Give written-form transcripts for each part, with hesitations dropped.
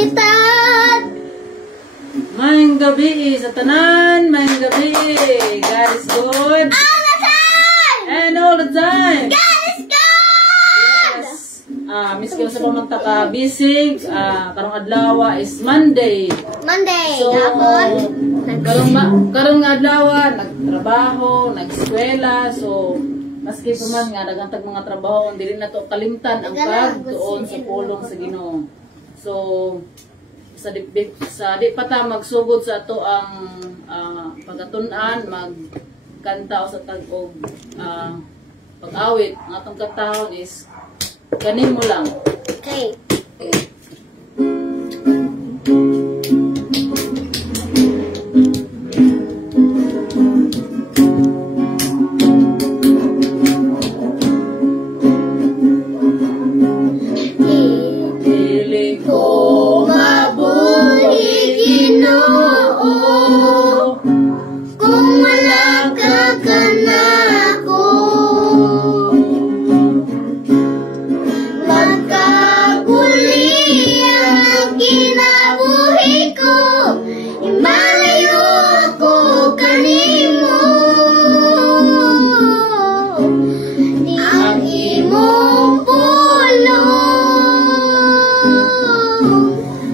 kalitan. Mayang gabi sa tanan, mayang gabi. God is good. All the time! And all the time. God is good! Yes. Miski sa pamagtaka bisig, karong adlaw is Monday. Monday, So, hapon. karong adlaw nagtrabaho, nag-eskwela, so maski pa man nga nagantag mga trabaho, dili na to kalimtan ang pagtuon sa pulong sa Ginoo. So sa di pa ta magsugod sa ato ang pagatun-an, magkanta o sa tag-og pag-awit. Ang atong kantahon is Ganin Mo Lang. Okay. Piling ko Mabuhi, Ginoo, kung wala ka kanako. Magkaguli ang kinabuhi ko, imalayo ako kanimo. Ang imong pulong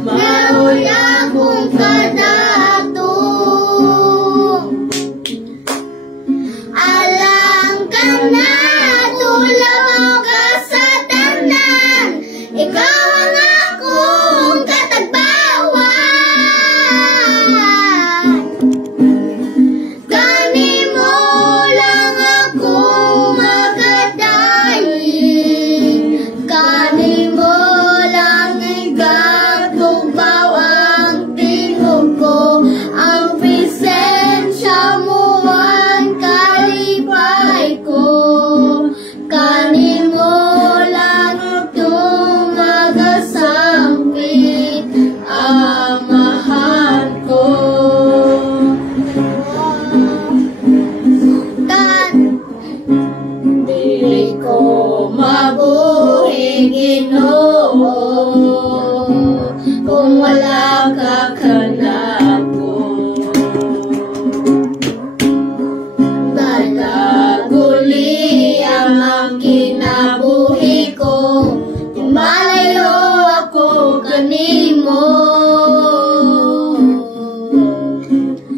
maoy akong kadatong. Alang ka na, tulaw ka sa tanan. Ikaw ang akong katagbawan. Kanimo lang akong magadayin. Kanimo lang igatugbaw ang tingog ko. Ang presensya mo ang kalipay ko. Kanimo lang tumagasambit amahan ko. Dili ko mabuhi, Ginoo, kung wala ka kanako. Nagkaguli ang kinabuhi ko, malayo ako kanimo.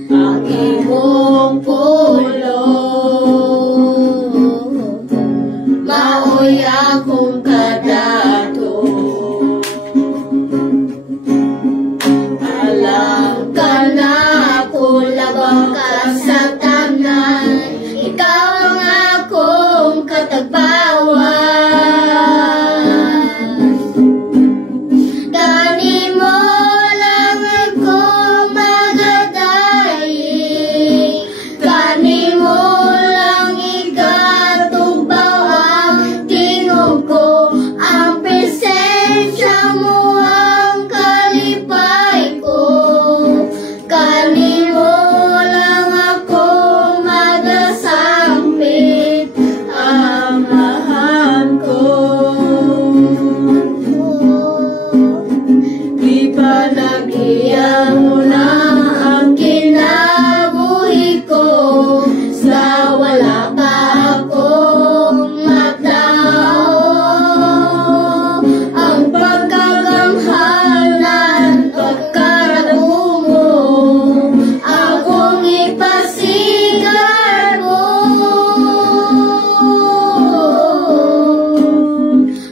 Ang imong pulong maoy akong kadato. Alam ka na, kulabaw ka sa tanan. Ikaw ang akong katagbawan. Kanimo lang ako magadayi. Kanimo lang igatugbaw ang tingog ko. Ang presensya mo ang kalipay ko. Kanimo lang ako magasambit amahan ko. Di pa nag-iyang mo na ang kinabuhi ko. Sa wala pa akong matao. Ang pagkagamhalan, pagkarabo mo, akong ipasigar mo.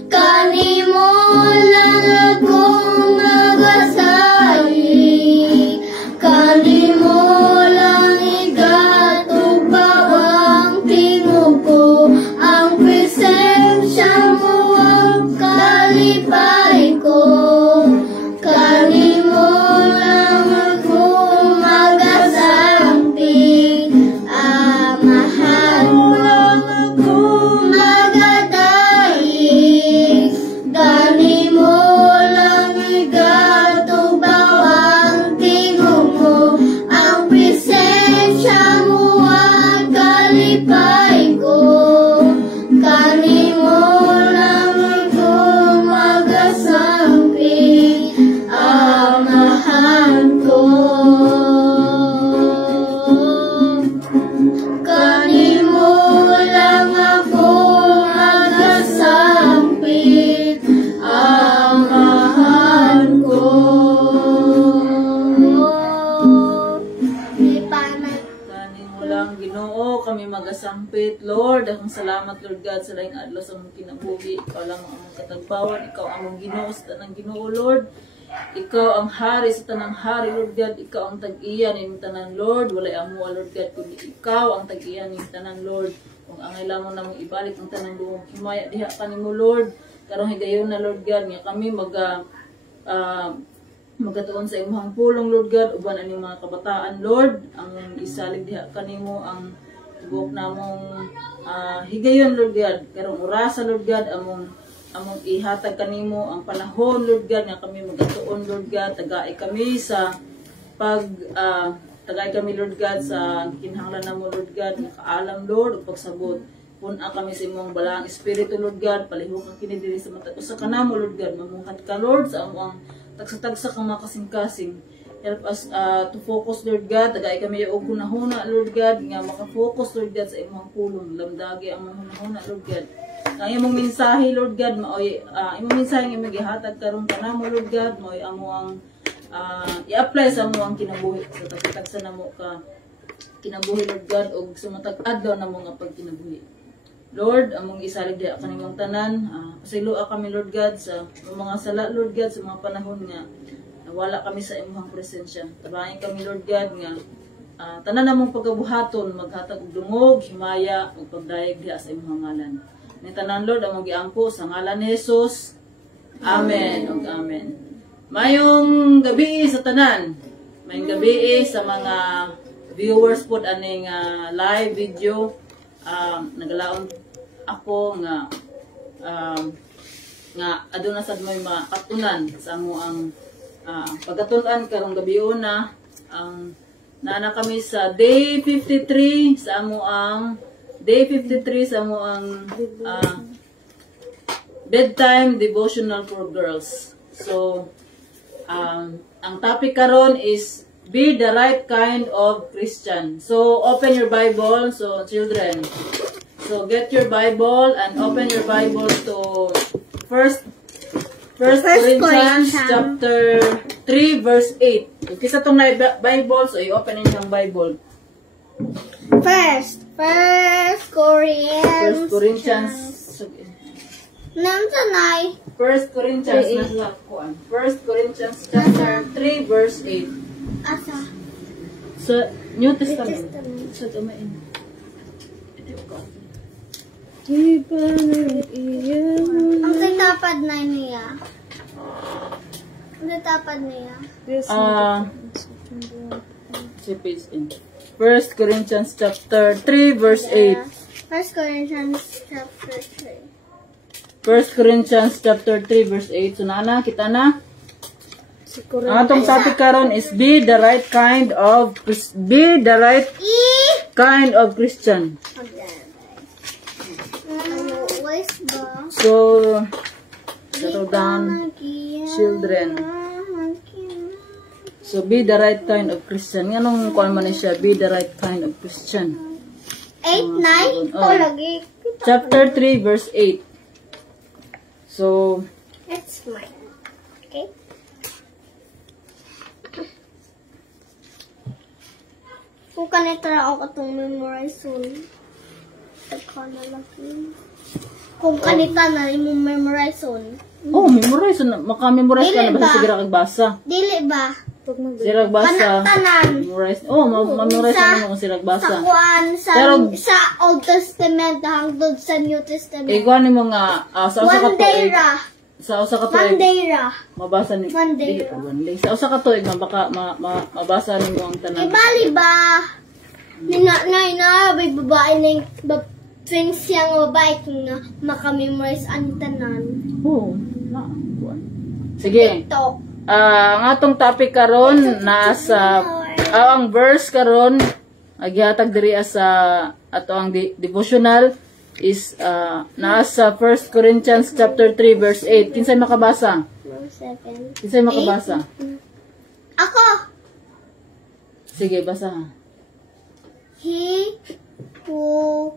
Kanimo lang akong magasambit sangpit. Lord, akong salamat, Lord God, sa laing adlaw sa mong kinabuhi. Ikaw lang ang among katagbawan. Ikaw ang among Ginoo sa tanang Ginoo, Lord. Ikaw ang hari sa tanang hari, Lord God. Ikaw ang tag-iya ng tanan, Lord. Walay amo, Lord God, kundi ikaw ang tag-iya ng tanan, Lord. Kung angay lamang namang ibalik ang tanang luong himaya, diha ka nimo, Lord. Karong higayon na, Lord God, nga kami magatuon sa imong pulong, Lord God, uban ang mga kabataan, Lord, ang isalig diha kanimo ang tubok namong higayon, Lord God, karong orasa, Lord God, among ihatag kanimo ang panahon, Lord God, nga kami magatuon, Lord God, tagay kami sa tagay kami, Lord God, sa kinahanglan namo, Lord God, nga kaalam, Lord, ug pagsabot. Puna kami sa imong balaang espiritu, Lord God, palihok ang kini diri sa mata usa kanamo, Lord God, mamuhat ka, Lord, sa among tagsa-tagsa kang mga kasing-kasing. Help us to focus, Lord God. Tagay kami yung hunahuna, Lord God, nga makafocus, Lord God, sa imong pulong. Lamdagi ang mga hunahuna, Lord God. Ang imong mensahe, Lord God, maoy imong mensahe nga magihatag karon kanamo, Lord God, maoy amo ang i-apply sa amo ang kinabuhi sa tagsa namo ka kinabuhi, Lord God, og sumatag adlaw namo nga pagkinabuhi. Lord, among isalig diha kanimong tanan, pasiloa kami, Lord God, sa mga sala, Lord God, sa mga panahon nga nawala kami sa imong presensya. Tabahin kami, Lord God, nga tanan namong pagabuhaton, maghatag og dungog, himaya, ug pagdayeg diha sa imong ngalan. Ni tanan, Lord, among giangko sa ngalan ni Jesus. Amen ug amen. Mayong gabi sa tanan. Mayong gabi sa mga viewers pod aning live video. Nagalaon ako nga aduna sad may makatunan sa amo ang pagkatun-an karong gabi una ang nana kami sa day 53 sa amo ang bedtime devotional for girls. So ang topic karon is be the right kind of Christian. So open your Bible, so children. So get your Bible and open your Bible to First Corinthians chapter 3 verse 8. Kisa tong na Bible, so i-open niyo ang Bible. First Corinthians. Namsanay. First Corinthians chapter 3 verse 8. Asa? So New Testament. Sa tumain. Ang tatapad na niya. Ang tatapad niya. First Corinthians chapter 3 verse 8. First Corinthians chapter 3. First Corinthians chapter 3 verse 8. So nana kita na. Ang atong topic karon is be the right kind of Christian. So settle down, children. So be the right kind of Christian. Nganong kuan man siya, be the right kind of Christian. 8, 9 lagi. Chapter 3 verse 8. So That's mine. Okay. Kung kanita na ako itong memorize soon. Tagka na lagi. Kung kanita na yung memorize soon. memorize na. Maka-memorize ka na Dili basta ba? sigara kag basa. Dili ba? Sirag basa. Tanan. Memorize. Ma-memorize na mo sirag Sa basa. kuan, Pero- sa Old Testament hangtod sa New Testament. Ikuan ni mo nga sa usa ka One day tuig. ra. Sa usa ka tuig. One day ra. Mabasa ni One day dili ra. pa one day. Sa usa ka tuig baka mabasa nimo ang tanan. Ibali ba? Nay na, may babae na twins siyang babae nga makamemorize ang tanan. Oo. Kuan. Sige. TikTok. Ang atong topic karon nasa ang verse karon agihatag diri sa ato ang devotional is nasa 1 Corinthians chapter 3 verse 8. Kinsay makabasa? 1 second. Kinsay makabasa? Ako! Sige, basa ha. He who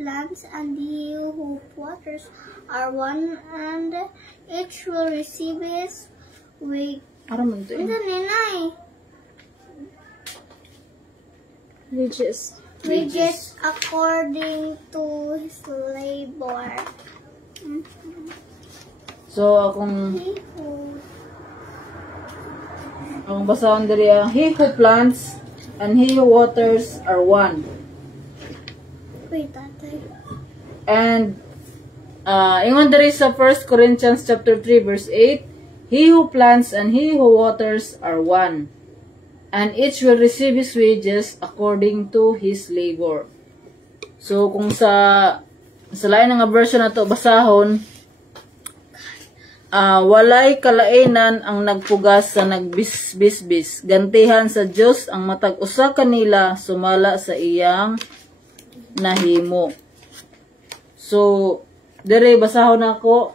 plants and he who waters are one, and each will receive his with. Aram man to. Ano nanay? Wages. wages according to his labor. So, kung He who ang basahon diri, he who plants and he who waters are one. wait, tatay. And ingon diri sa 1 Corinthians chapter 3 verse 8, he who plants and he who waters are one, and each will receive his wages according to his labor. So kung sa lain nga version na to basahon, walay kalainan ang nagpugas sa nagbisbisbis, gantihan sa Dios ang matag usa kanila sumala sa iyang nahimo. So dire basahon ako,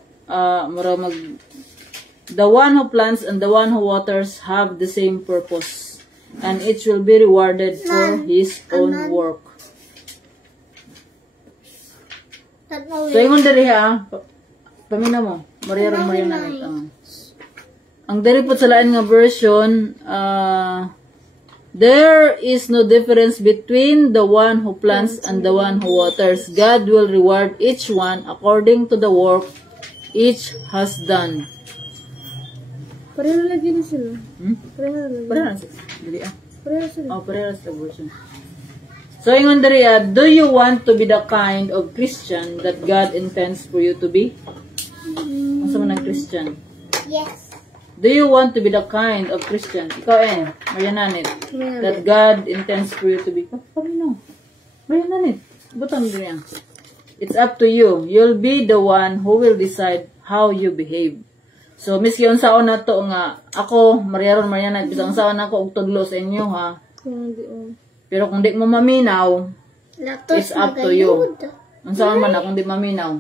the one who plants and the one who waters have the same purpose, and each will be rewarded for his own work. So ingon dire pamina mo, Maria na ito. Ang dari po sa lain nga version, there is no difference between the one who plants and the one who waters. God will reward each one according to the work each has done. Pareho lagi na sila. Pareho na sila. Dali Pareho sila. pareho na sila version. So ingon dari do you want to be the kind of Christian that God intends for you to be? Asa man ang Christian? Yes. Do you want to be the kind of Christian? Ikaw Mariananit. That God intends for you to be. Paano? Mariananit. Butang din yan. It's up to you. You'll be the one who will decide how you behave. So, miski unsaon na to nga, ako, Mariananit, bisang unsaon ako, og tudlo sa inyo ha. Pero kung di mo maminaw, it's up to you. Unsaon man na kung di maminaw?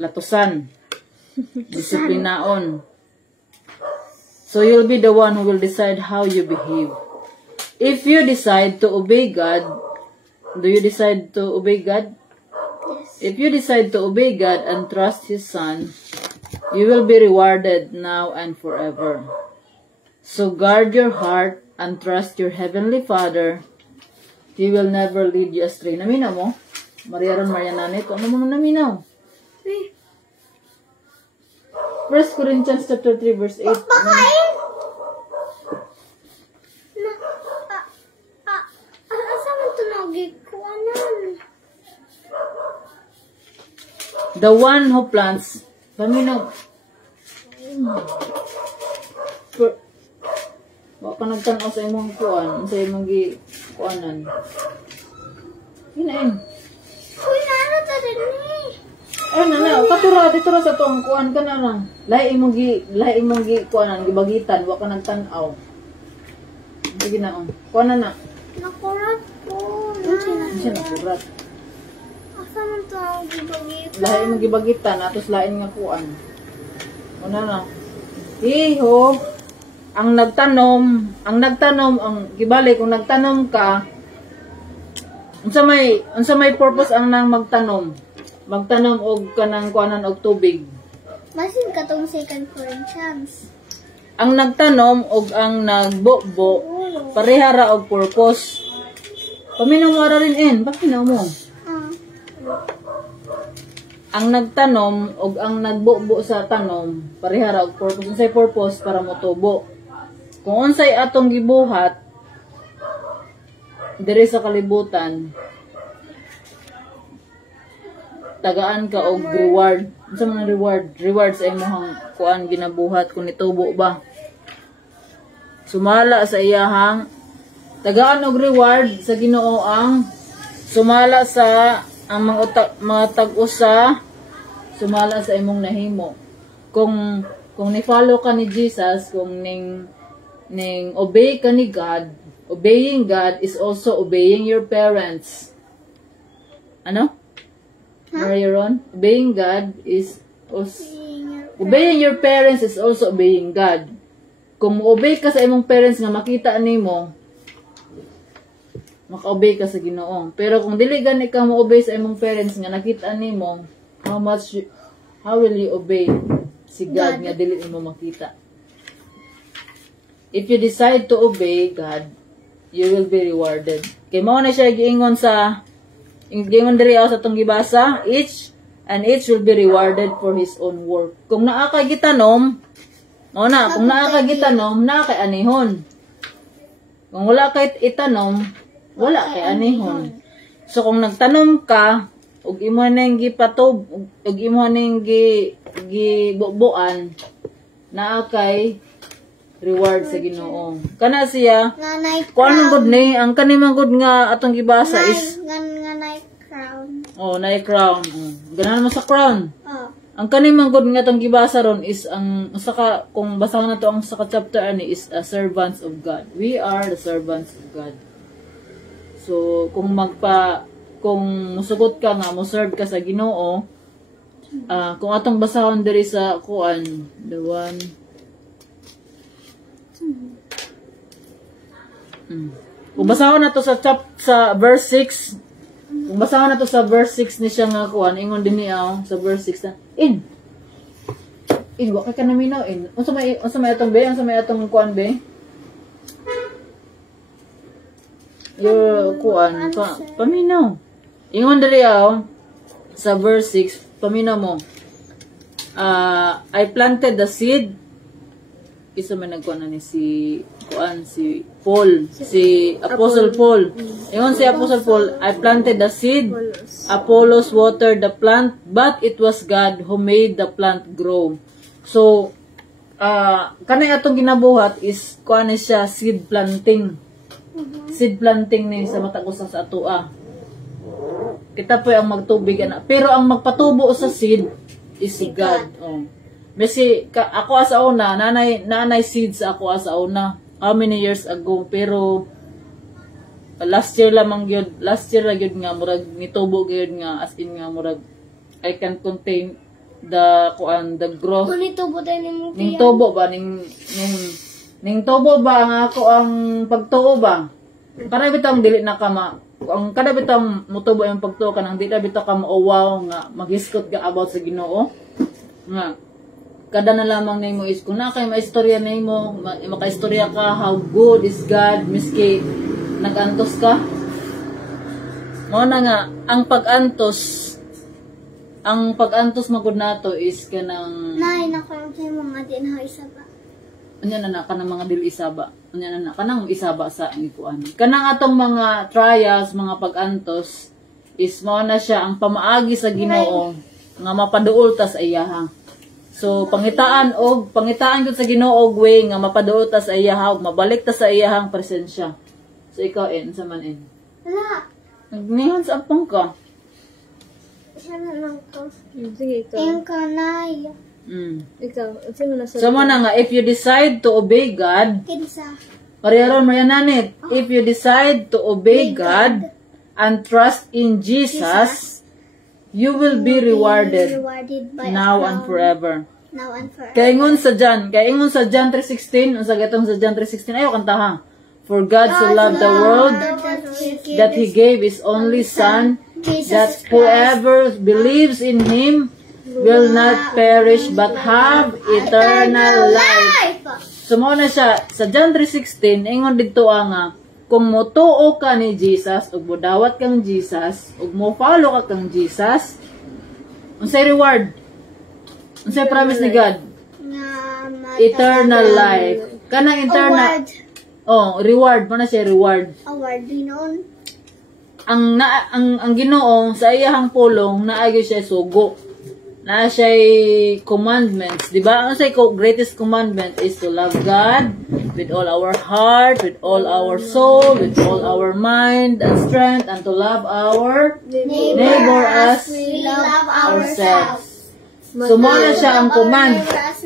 Latusan. Disiplinaon. So you'll be the one who will decide how you behave. If you decide to obey God, do you decide to obey God? Yes. If you decide to obey God and trust His Son, you will be rewarded now and forever. So guard your heart and trust your Heavenly Father. He will never lead you astray. Naminaw mo? Mariaron Mariananit, ano mo naminaw? 1 Corinthians chapter 3 verse 8. Asa man ito nagikuanan? The one who plants, paminaw. Baka nagtanaw sa imong kuan, sa imong kuanan. Hinain. Uy, nana ta rin eh. Katura dito sa tuang kuan ka na lang. Lahi imong gi kuanan gibagitan, wa ka nagtan-aw. Sige na kuan na. Nakurat ko. Siya nakurat. Asa man ito ang gibagita? Lahi imong gibagitan atos lain nga kuan. Una na. Iho ang nagtanom, ang gibali kung nagtanom ka, unsa may purpose ang nang magtanom og kanang kuanan og tubig. Masin katong 2 Corinthians. Ang nagtanom og ang nagbubo pareha ra og purpose. Paminaw mo ra rin bakit na mo? Ang nagtanom og ang nagbubo sa tanom pareha ra og purpose. Unsay purpose? Para motubo. Kung unsay atong gibuhat diri sa kalibutan, tagaan ka og reward. Unsa man ang reward? Reward sa imong kuan ginabuhat kung nitubo ba. Sumala sa iyahang tagaan og reward sa Ginoo ang sumala sa ang mga tag-usa, sumala sa imong nahimo. Kung ni-follow ka ni Jesus, kung ning obey ka ni God, obeying God is also obeying your parents. Ano? Mariron? Obeying God is also, obeying your parents is also obeying God. Kung mo-obey ka sa imong parents nga makita nimo, maka-obey ka sa Ginoo. Pero kung dili gani ka mo-obey sa imong parents nga nakita nimo, how will you obey si God nga dili nimo makita? If you decide to obey God, you will be rewarded. Kay mao na siya giingon sa giingon diri sa tong gibasa, each will be rewarded for his own work. Kung naa kay gitanom, kung naa kay gitanom, naa kay anihon. Kung wala kay itanom, wala kay anihon. So kung nagtanom ka, ug imo ning gipatob, ug imo ning gibubuan, naa kay reward sa Ginoo. Kana siya, kung anong good ni, ang kanimang good nga atong gibasa is Nga crown. nay crown. Ganahan mo sa crown. Oh. Ang kanimang good nga atong gibasa ron is ang saka kung basahan na to ang saka chapter ani is servants of God. We are the servants of God. So kung musugot ka nga mo serve ka sa Ginoo, kung atong basahon diri sa kuan, the one Kung basahon na to sa verse 6, kung basahon na to sa verse 6 ni siya nga kuan, ingon din niya sa verse 6 na, wa kay kanaminaw unsa may atong be, unsa may atong kuan be? Your kuan paminaw. Ingon diri sa verse 6, paminaw mo. I planted the seed. Isa man nagkuan ni si Apostle Paul. Ingon si Apostle Paul, I planted the seed, Apollos watered the plant, but it was God who made the plant grow. So, kanay atong ginabuhat is kuan ni siya seed planting. Seed planting ni sa mata ko sa atoa. Kita po ang magtubig ana, pero ang magpatubo sa seed is si God. Kasi ako asa una, nanay seeds ako asa una. How many years ago? Pero last year lamang yun. Last year ra yun nga murag nitubo gyud nga as in nga murag I can contain the growth. Kung nitubo tayo ni mo. Ning tubo ba ning tubo ba nga ako ang pagtuo ba? Kada bitang dili na ka ang kada bitang mutubo yung pagtuo ka nang dili bitaw ka wow nga maghiskot ka about sa Ginoo. Nga kada na lamang nimo is kung na kay maistorya nimo, makaistorya ka how good is God miski nagantos ka. Mao na nga ang pagantos magud nato is kanang Nay nakaroon sa mga din ha isa ba. Anya na kanang mga dili isaba. Anya na kanang isaba sa ikuan. Kanang atong mga trials, mga pagantos is mao na siya ang pamaagi sa Ginoo nga mapaduol ta sa iyaha. So pangitaan gud sa Ginoo way nga mapaduol ta sa iyaha ug mabalik ta sa iyahang presensya. So ikaw sa man Wala. Nagnihan sa apong ka. Siya na lang to. Sige, ikaw. Tingin ka Nay. Ikaw, sino na So mo na nga if you decide to obey God, Kinsa. pareharon mo yan nanit. If you decide to obey God and trust in Jesus, you will be rewarded By now a and crown. forever. Now and forever. Kaya ingon sa John 3:16, ang sagatong sa John 3:16, ayaw kanta ha. For God so loved the world that He gave His only Son, that whoever believes in Him will not perish but have eternal life. Sumo na siya sa John 3:16, ingon didto nga kung motuo ka ni Jesus ug modawat kang Jesus ug mo follow ka kang Jesus, unsay reward? Unsay promise ni God? Eternal life. Kanang eternal reward mo na siya reward. Award din noon. Ang Ginoo sa iyahang pulong naagyo siya sugo. Na siya commandments, di ba? Ang say greatest commandment is to love God with all our heart, with all our soul, with all our mind and strength, and to love our neighbor as we love ourselves. So mo na siya ang command.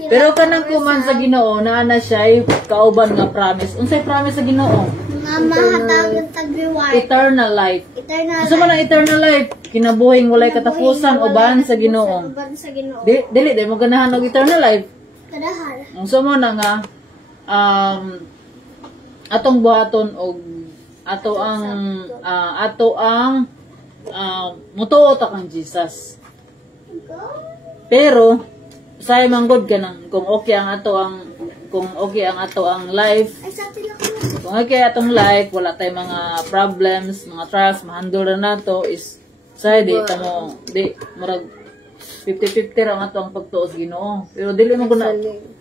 Pero kanang command sa Ginoo na siya kauban nga promise. Unsay promise sa Ginoo? Nga mahatag yung tag-reward. Eternal life. Eternal So man ang eternal life, kinabuhing walay katapusan uban sa Ginoo. Uban sa Ginoo. Dili mo ganahan og eternal life. Kadahar. So mo na nga atong buhaton og ato ang mutuo ta kang Jesus. Pero say manggod ka nang kung okay ang ato ang life, Ay sa tila ko. Kung okay atong life, wala tayong mga problems, mga trials, mahandle na nato is say di tamo di murag 50-50 ra nga to ang pagtuo sa Ginoo. Pero dili mo guna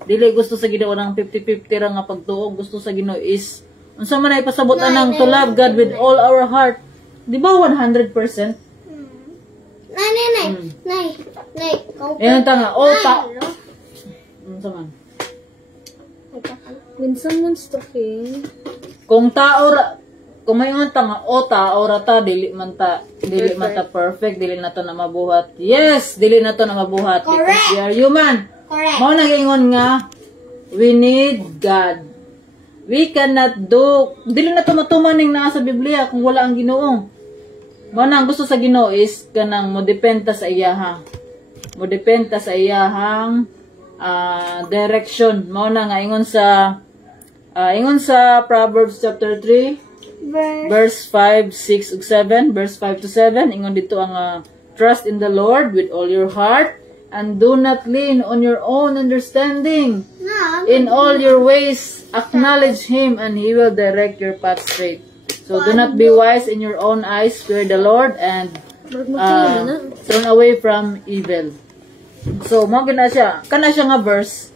dili gusto sa Ginoo nang 50-50 ra nga pagtuo, gusto sa Ginoo is unsa man ay pasabutan ng to love God with all our heart. Di ba 100%? Nay. Yan tanga, unsa man? When someone's talking, Kung tao ra, kung may nga tanga, tao ra ta, dili man ta perfect, dili na to na mabuhat. Yes, dili na to na mabuhat. Because Correct. we are human. Correct. Mao nag-ingon nga, we need God. We cannot do, dili na to matumaning na sa Biblia kung wala ang Ginoo. Mao na ang gusto sa Ginoo is kanang modependa sa iyaha. Modependa sa iyahang direction. Mao na nga ingon sa Proverbs chapter 3 verse 5, 6 ug 7, verse 5 to 7, ingon dito ang trust in the Lord with all your heart and do not lean on your own understanding. In all your ways acknowledge Him and He will direct your path straight. So do not be wise in your own eyes, fear the Lord and turn away from evil. So mo gina siya, kana siya nga verse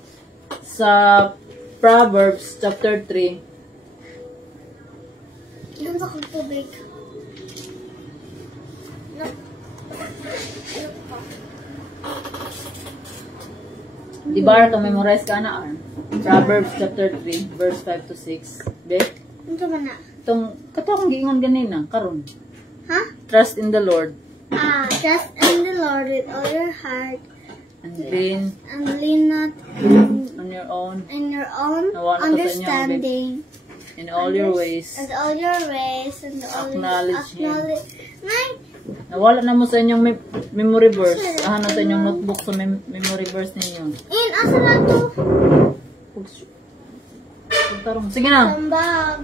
sa Proverbs chapter 3. Ilan sa tubig? Di ba ito memorize ka na Proverbs chapter 3 verse 5 to 6. De? Ano ba na? Katong giingon ganina karon. Ha? Trust in the Lord Trust in the Lord with all your heart and lean and lean not on your own in your own Nawala ko sa inyo, understanding. in all your ways. And all your ways and all Acknowledge Him. Nay, Nawala na mo sa inyong memory verse. Ano sa inyong notebook sa memory verse ninyo. asa na to? Pagtarong. Sige na. Sambag.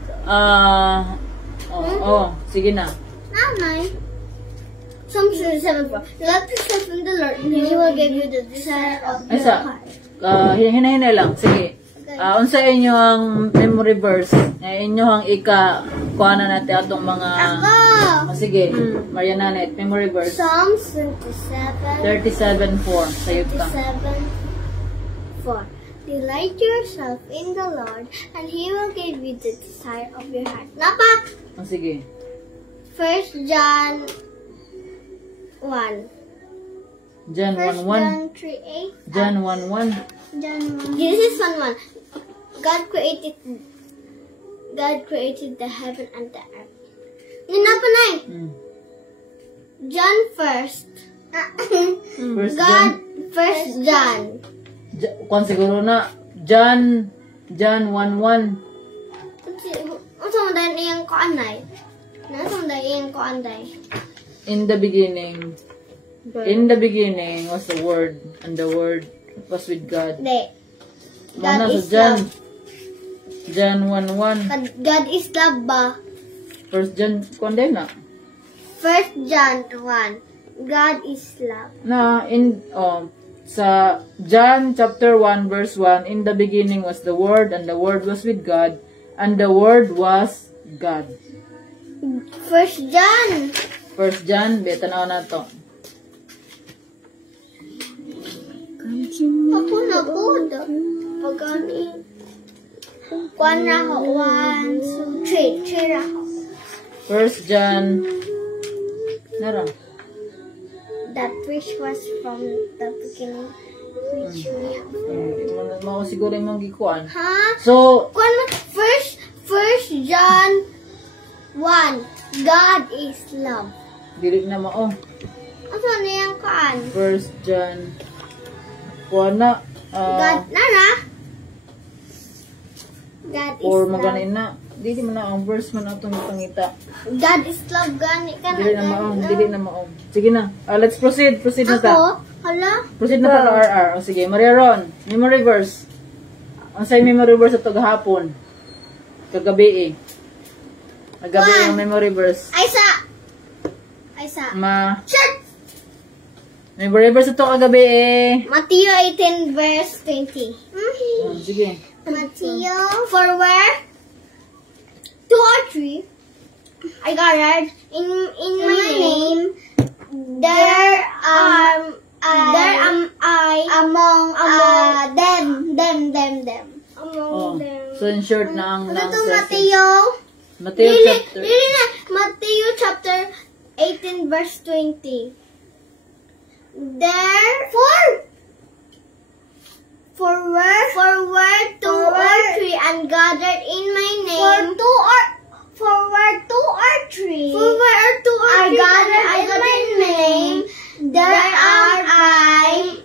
Sige na. Nanay. Psalm 37:4. Delight yourself in the Lord, and He will give you the desire of Ay your sa, heart. hinahinay lang. Sige. Unsa inyo ang memory verse? Inyo ang kuha na natin atong mga... sige. Mariananet, memory verse. Psalms 37. 37:4. Sayot ka. 37:4. Delight yourself in the Lord, and He will give you the desire of your heart. Napak! Sige. 1 John 1. John 1 1:1. John 3:8. John 1:1. John 1. Genesis 1:1. God created the heaven and the earth. Yun na pa na eh. John 1st. First God, 1 John. Kung siguro na, John 1:1. Unsa man dahil iyang koanay? Nasa man dahil iyang koanay? In the beginning was the Word, and the Word was with God. Hindi. Mana God sa is John? love. John 1:1. God is love ba? First John, kung din na. 1 John 1. God is love. Na, sa John chapter 1 verse 1, in the beginning was the Word, and the Word was with God, and the Word was God. 1 John. First John, tanaw na to. Ako na good. Pagani. Kuan na ako. 1, 2, 3. 3 na ako. First John, nara. That which was from the beginning, which we have. Mao siguro yung mga gikuan. Ha? So, Kuan mo, first John 1. God is love. dili na mao. Ano na yung kuan? First John, kuan na, God, nana? God is or love. maganin na. Dili man na ang verse man atong ipangita. God is love, gani ka na. Dili na mao, dili na mao. Sige na. Let's proceed na ta. Ako? Hala? Proceed na ta ka RR. O sige, Maria Ron, memory verse. Ang say memory verse ato gahapon. Kagabi Kagabi ang memory verse. Aysa. Shut! Memory verse ato kagabi Matthew 18 verse 20. Sige. Matthew, for where? tree. I got it. In my name, there am I among them. Oh. Among them. So in short na ang Ano to, Matthew Matthew chapter. Matthew chapter 18 verse 20. For where two or three and gathered in my name. For where two or three are gathered in my name, there am I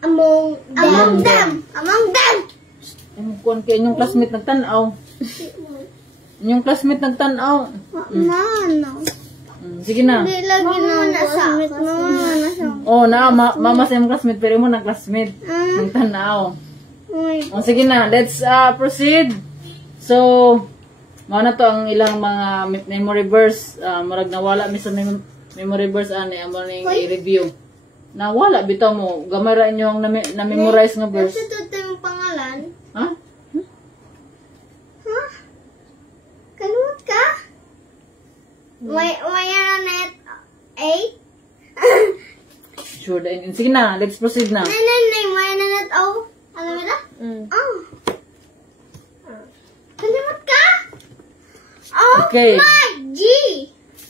among them. Ang kuan kay inyong classmate nagtan-aw. Inyong classmate nagtan-aw. Mano. Sige na. Hindi lagi na sa Oh, na mama sa inyong classmate pero mo na classmate. Nagtan-aw. Oh, sige na, let's proceed. So, mao na to ang ilang mga memory verse. Murag nawala mi sa memory verse ani amo ning i-review. Nawala bitaw mo. Gamay ra inyo ang na-memorize nga verse. Ito yung pangalan. Ha? Ha? Kalimut ka? May net 8? Sure din. Sige na, let's proceed na. Nay, may net oh. Alam mo na? Oh. Kalimut ka? Oh Okay. my G!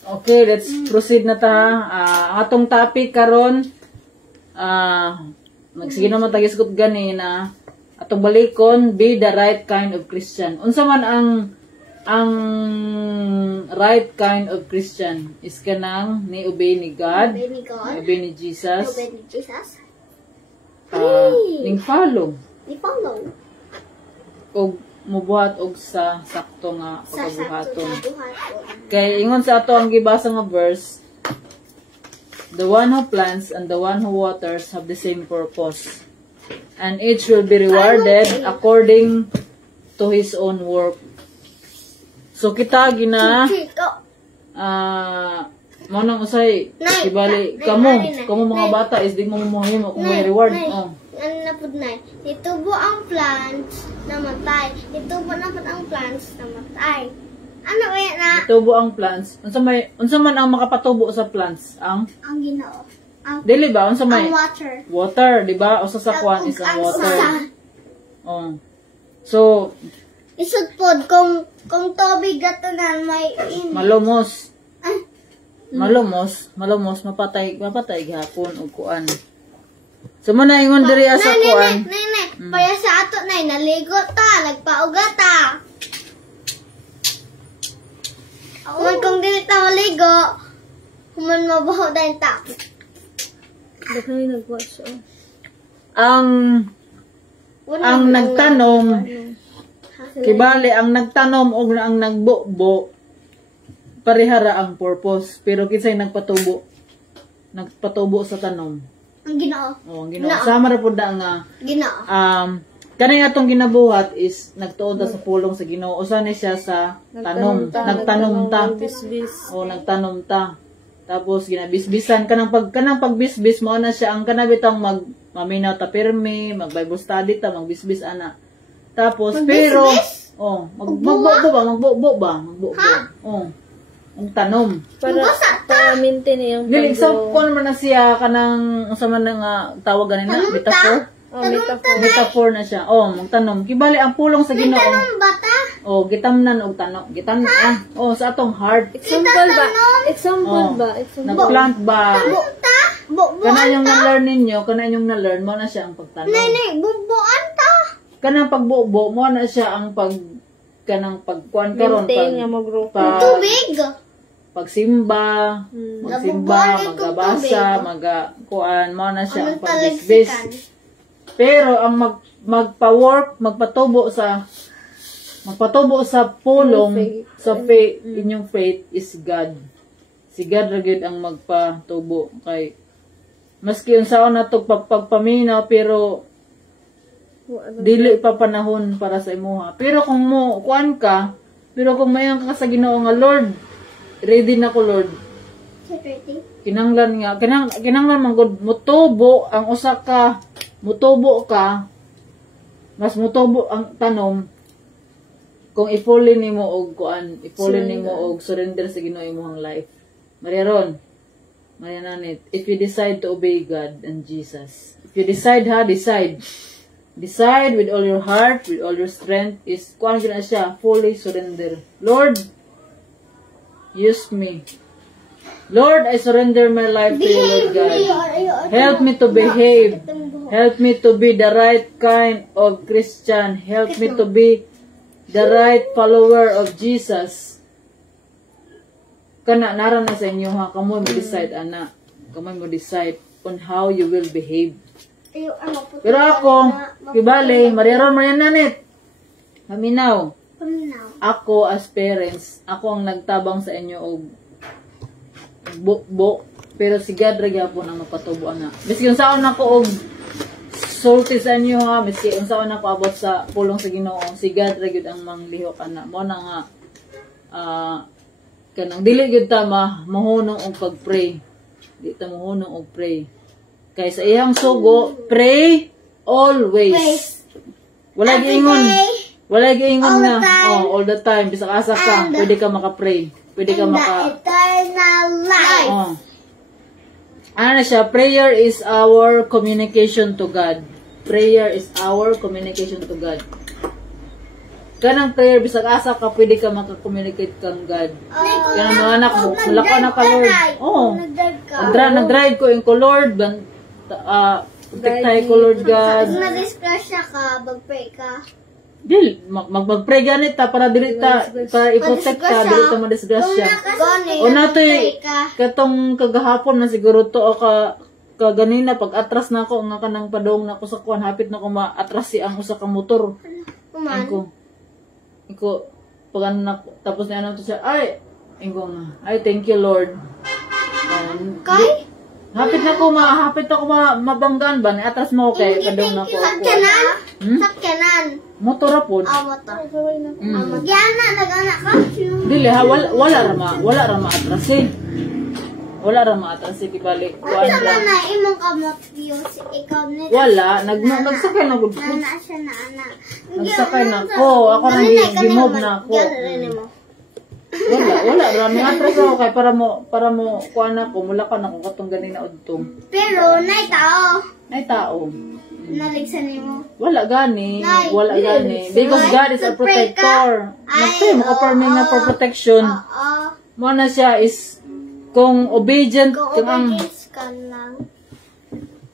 Okay, let's proceed na ta. Ang atong topic karon magsige naman tagisgot gani na atong balikon, be the right kind of Christian. Unsa man ang right kind of Christian is kanang ni obey ni God, Obey ni God. obey ni Jesus, Obey ni Jesus. ning follow Ni follow. og mubuhat og sa sakto nga Sa sakto pagkabuhaton. sa buhaton. Kay ingon sa ato ang gibasa nga verse, the one who plants and the one who waters have the same purpose, and each will be rewarded according to his own work. So kita gina Chito. mo nang usay Nay, ibali nay, kamo mga nay. bata is di mo mohimo kung may reward. Oh. Ano na po na? Itubo ang plants namatay. Itubo na po ang plants namatay. Ano ba yan na? Tubo ang plants. Unsa man ang makapatubo sa plants? Ang Ginoo. Ang dili ba unsa may water. water, di ba? Usa sa kwan is ang water. Oh. So, Isod pod kung tubig gatanan may malumos. Ay, Malumos mapatay gihapon og kuan. So mo na ingon diri sa kuan. Nay. Para sa ato nay naligo ta, nagpauga ta. Kung dili ta maligo, human mabaho dahil ta. Baka yung nag-watch siya. Ang nagtanom kibali ang nagtanom og ang nagbubo parehara ang purpose pero kinsay nagpatubo sa tanom. Ang Ginoo. Oh, ang Ginoo. Sama ra pud nga Ginoo. kanay atong ginabuhat is nagtuon ta sa pulong sa Ginoo. Usa ni siya sa tanom. Nagtanom ta. Bisbis. O nagtanom ta. Tapos ginabisbisan kanang pagbisbis mo na siya ang kanabitang maminaw ta pirmi, mag-Bible study ta, magbisbis ana. Tapos pero magbubo ba? Oh. Ang tanom. Para maintain yung Dili so kun man na siya kanang unsa man nga tawag ganina metaphor. Metaphor na siya. Oh, magtanom. Kibali ang pulong sa Ginoo. Tanong bata. Oh, gitamnan og tanom. Oh, sa atong heart. Example ba? Nagplant ba? Ta. Kana yung na-learn ninyo, kana yung na-learn mo na siya ang pagtanom. Nay, bubuan ta. Kanang pagbubo mo na siya ang kanang pagkuan karon Maintain nga mag-grow. Tubig. Pagsimba, magabasa, magkuan mo na siya ang pagbisbis. Pero ang magpa-work, magpatubo sa pulong sa faith, inyong faith is God. Si God ra gyud ang magpatubo kay maski unsaon nato pagpaminaw pero dili pa panahon para sa imuha. Pero kung mayan ka sa Ginoo nga Lord, ready na ko Lord. Kinanglan man gud mutubo ang usa ka, mutubo ka, mas mutubo ang tanom kung ifuli nimo og kuan, ifuli nimo og surrender sa Ginoo imong life. Mariaron, Mariananit, if you decide to obey God and Jesus, if you decide decide with all your heart, with all your strength, is kuan na siya, fully surrender. Lord, use me. Lord, I surrender my life to you, Lord God. Help me to behave. Help me to be the right kind of Christian. Help me to be the right follower of Jesus. Kana nara na sa inyo ha, kamoy mo decide ana. Kamoy mo decide on how you will behave. Pero ako, kibali, mariaron mo yan nanit. Haminaw. Ako as parents, ako ang nagtabang sa inyo og bukbok. Pero si God po ang mapatubuan na. Miski yung saan ako og sulti sa inyo ha, miski yung saan ako abot sa pulong sa Ginoo, si God ang manglihok ana. Mo na nga, kanang dili gyud ta mahunong og pag-pray. Di ta mahunong og pray. Kay sa iyang sugo, pray always. Wala giingon. Wala giingon na. Oh, all the time. Bisag asa ka, pwede ka maka-pray. Pwede ka eternal life. Oh. Ano na siya? Prayer is our communication to God. Prayer is our communication to God. Kanang prayer, bisag asa ka, pwede ka maka-communicate kang God. Kanang mga anak mo, wala ka na ka, Lord. Oo. Nag-drive ko yung ko, Lord. Protect ko, Lord God. Kung na-disgrasya ka, mag-pray ka. Dil, mag-pray ganit ta, para dirita, para i-protect ka, dirita ma-disgrasya. O natoy, katong kagahapon na siguro to, o kaganina, pag atras na ako, nga kanang padong na ako sa kuwan, hapit na ako ma-atras si ang usa ka motor. Iko, pag ano na, tapos na ano to siya, ay, thank you, Lord. Kay? Hapit ako mabanggan ba? Atras mo kay kadong na ko. Sakyanan? Sakyanan. Motor po. Motor. Magyana, nag-anak ka? Dili ha, wala ra ma-atras eh. Wala ra ma-atras eh, kibalik. Ano naman na imong kamot views? Ikaw nito. Wala, nagsakay na gud ko. Nana siya na anak. Nagsakay na ko. Ako nang gimove na ako. Wala ra ma-atras ako kay para mo kuan ako, mula ka na ko katong ganina udtong. Pero nay tao. Naligsan nimo. Wala gani. Because God is a protector. Nagpray mo ka na for protection. Mo na siya is kung obedient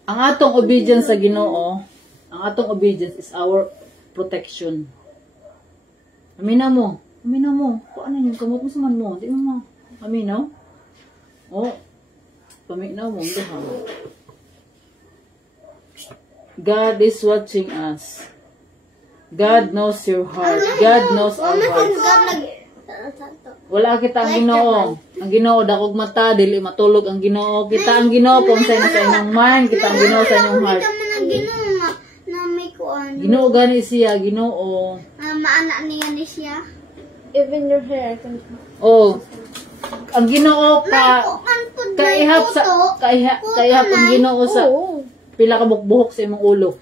ang atong obedience sa Ginoo, ang atong obedience is our protection. Aminaw mo. Kung ano yung kamot mo sa man mo, di mo. Aminaw? Oh. Paminaw mo. God is watching us. God knows your heart. God knows our hearts. Wala kita ang Ginoo. Ang Ginoo dakog mata, dili matulog ang Ginoo. Kita ang Ginoo kung sa inyong mind, kita ang Ginoo sa inyong heart. Ginoo gani siya, Ginoo. Maana niya ni siya. Even your hair. Oh. Ang Ginoo kaihap ang Ginoo sa pila ka bukbuhok sa imong ulo.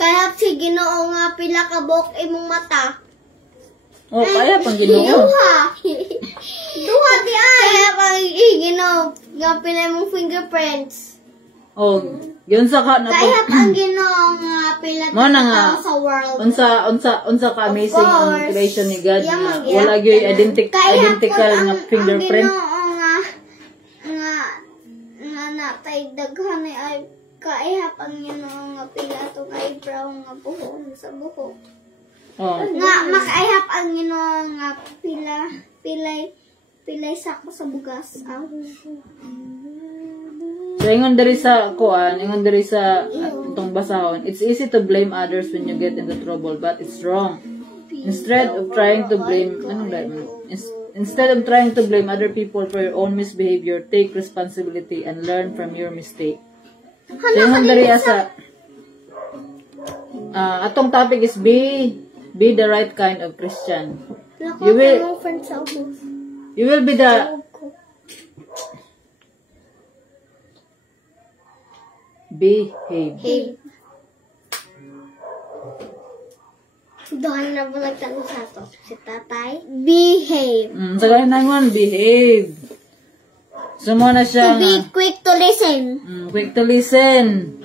Kaya si Ginoo nga pila ka buhok imong mata. Oh, kaya pang Ginoo. Duha di ay. Kaya pang Ginoo nga pila imong fingerprints. Oh, yun sa ka na kaya pang Ginoo nga pila sa world. Unsa ka amazing ang creation ni God. Wala gyud identical nga fingerprint. Nga natay daghan ay kaihap ang Ginoo nga pila to kay brown nga buhok sa buhok. Oh. Nga makaihap ang Ginoo nga pilay sako sa bugas. So ingon diri sa kuan, ingon diri sa itong basahon, it's easy to blame others when you get into trouble, but it's wrong. Instead of trying to blame other people for your own misbehavior, take responsibility and learn from your mistake. So ingon diri sa atong topic is be the right kind of Christian. You will be the behave. Doon na balagtan sa to. Si tatay. Behave. Sa ganyan naman, behave. Sumo na siya To be quick to listen. quick to listen.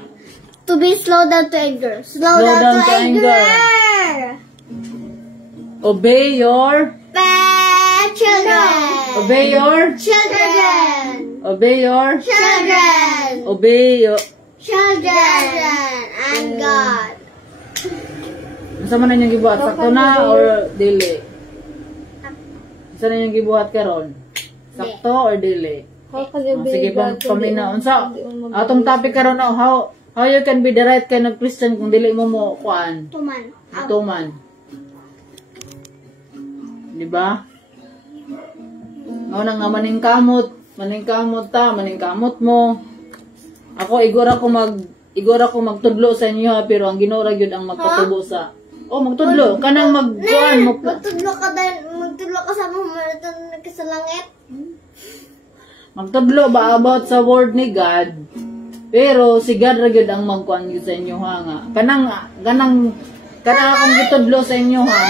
To be slow down to anger. Slow down to anger. Obey your Children. Obey your Children. Obey your Children. Obey your Children. And God. Unsa man inyong gibuhat? Sakto na or dili? Unsa na inyong gibuhat karon? Sakto or dili? How can you be Sige pang God? paminaw. Unsa atong topic karon na how you can be the right kind of Christian kung dili mo kuan? Tuman. Tuman. Di ba? Nga nga maningkamot mo. Ako igora ko magtudlo sa inyo ha, pero ang Ginoo ra gyud ang magpatubo sa. Magtudlo kanang magkuan mo. Magtudlo ka sa mga sa langit. Magtudlo ba about sa word ni God? Pero si God ra gyud ang magkuan gyud sa inyo ha nga. Kanang akong gitudlo sa inyo ha.